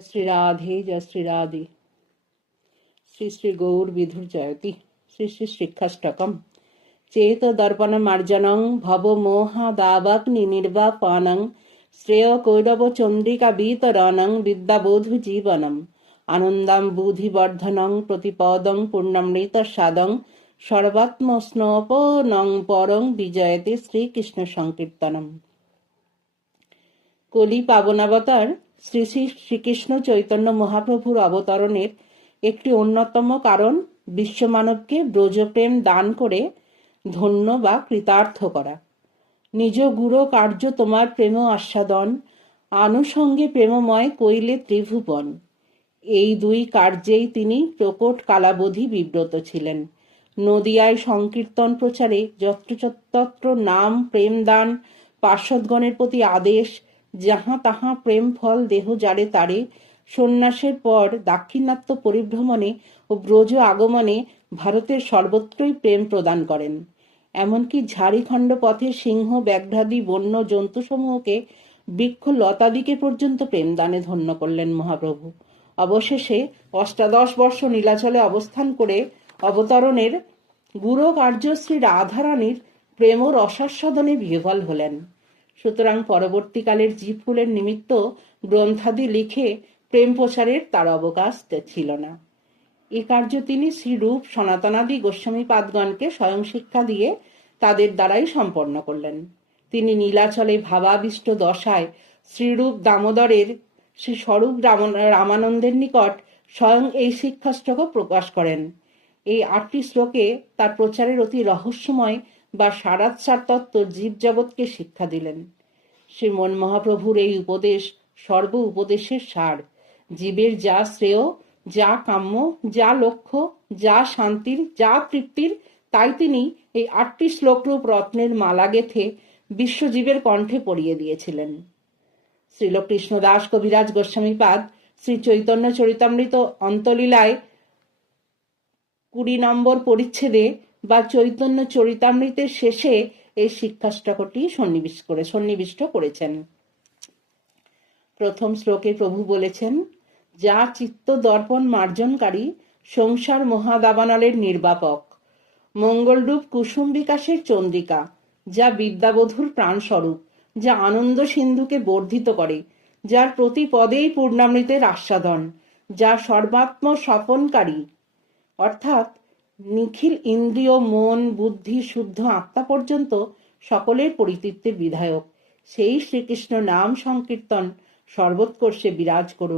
श्री राधे जय श्री राधे। श्री श्री गौर विधुर जयति। श्री श्री शिक्षाष्टकम। चेत दर्पण मार्जनं भव मोहा दावाग्नि निर्वापनं श्रेय कौरव चंद्रिका वितरणं विद्याबोधु जीवनम आनंदम बुद्धिवर्धनं प्रतिपदं पूर्णामृत सादं सर्वात्म स्नोपनं परं विजयते श्रीकृष्ण संकीर्तनम। কলি পাবনাবতার শ্রী শ্রী শ্রীকৃষ্ণ চৈতন্য মহাপ্রভুর অবতরণের একটি অন্যতম কারণ বিশ্বমানবকে ব্রজপ্রেম দান করে ধন্য বা কৃতার্থ করা। নিজ গুরু কার্য তোমার প্রেম আস্বাদন আনুষঙ্গে প্রেমময় কইলে ত্রিভুবন। এই দুই কার্যেই তিনি প্রকট কালাবধি বিব্রত ছিলেন। নদিয়ায় সংকীর্তন প্রচারে যত্রতত্র নাম প্রেম দান পার্ষদগণের প্রতি আদেশ যাহা তাহা প্রেম ফল দেহ জারে তারে। সন্ন্যাসের পর দাক্ষিণাত্য পরিভ্রমণে ও ব্রজ আগমনে ভারতের সর্বত্রই প্রেম প্রদান করেন। এমনকি ঝাড়িখণ্ড পথে সিংহ ব্যাঘ্রাদি বন্য জন্তুসমূহকে বৃক্ষ লতাদিকে পর্যন্ত প্রেম দানে ধন্য করলেন মহাপ্রভু। অবশেষে ৮৮ বর্ষ নীলাচলে অবস্থান করে অবতরণের গুরু কার্য শ্রী রাধারানীর প্রেম রসাস্বাদনে বিহ্বল হলেন। সুতরাং পরবর্তীকালের জীবকুলের নিমিত্ত গ্রন্থাদি লিখে প্রেম প্রচারের তার অবকাশ ছিল না। এ কার্য তিনি শ্রীরূপ সনাতনাদি গোস্বামীপাদগণকে স্বয়ং শিক্ষা দিয়ে তাদের দ্বারাই সম্পন্ন করলেন। তিনি নীলাচলে ভাবাবিষ্ট দশায় শ্রীরূপ দামোদরের শ্রী স্বরূপ রামানন্দের নিকট স্বয়ং এই শিক্ষাষ্টক প্রকাশ করেন। এই ৮টি শ্লোকে তার প্রচারের অতি রহস্যময় বা সারাৎসার তত্ত্ব জীবজগৎকে শিক্ষা দিলেন। শ্রীমন মহাপ্রভুর এই উপদেশ সর্ব উপদেশের সার। জীবের যা শ্রেয়, যা কাম্য, যা লক্ষ্য, যা শান্তির, যা তৃপ্তির, তাই তিনি এই ৮টি শ্লোকরূপ রত্নের মালা গেথে বিশ্বজীবের কণ্ঠে পড়িয়ে দিয়েছিলেন। শ্রীল কৃষ্ণদাস কবিরাজ গোস্বামীপাদ শ্রী চৈতন্য চরিতামৃত অন্তলীলায় ২০ নম্বর পরিচ্ছেদে বা চৈতন্য চরিতামৃতের শেষে এই শিক্ষাষ্টকটি সন্নিবিষ্ট করেছেন। প্রথম শ্লোকে প্রভু বলেছেন, যা চিত্ত দর্পণ মার্জনকারী সংসার মহাদাবানলের নির্বাপক, মঙ্গলরূপ কুসুম বিকাশের চন্দ্রিকা, যা বিদ্যাবধূর প্রাণস্বরূপ, যা আনন্দ সিন্ধুকে বর্ধিত করে, যার প্রতি পদেই পূর্ণামৃতের আস্বাদন, যা সর্বাত্ম স্বপনকারী অর্থাৎ নিখিল ইন্দ্রিয় মন বুদ্ধি শুদ্ধ আত্মা পর্যন্ত সকলের পরিতৃপ্তির বিধায়ক, সেই শ্রীকৃষ্ণ নাম সংকীর্তন সর্বোৎকর্ষে বিরাজ করুন।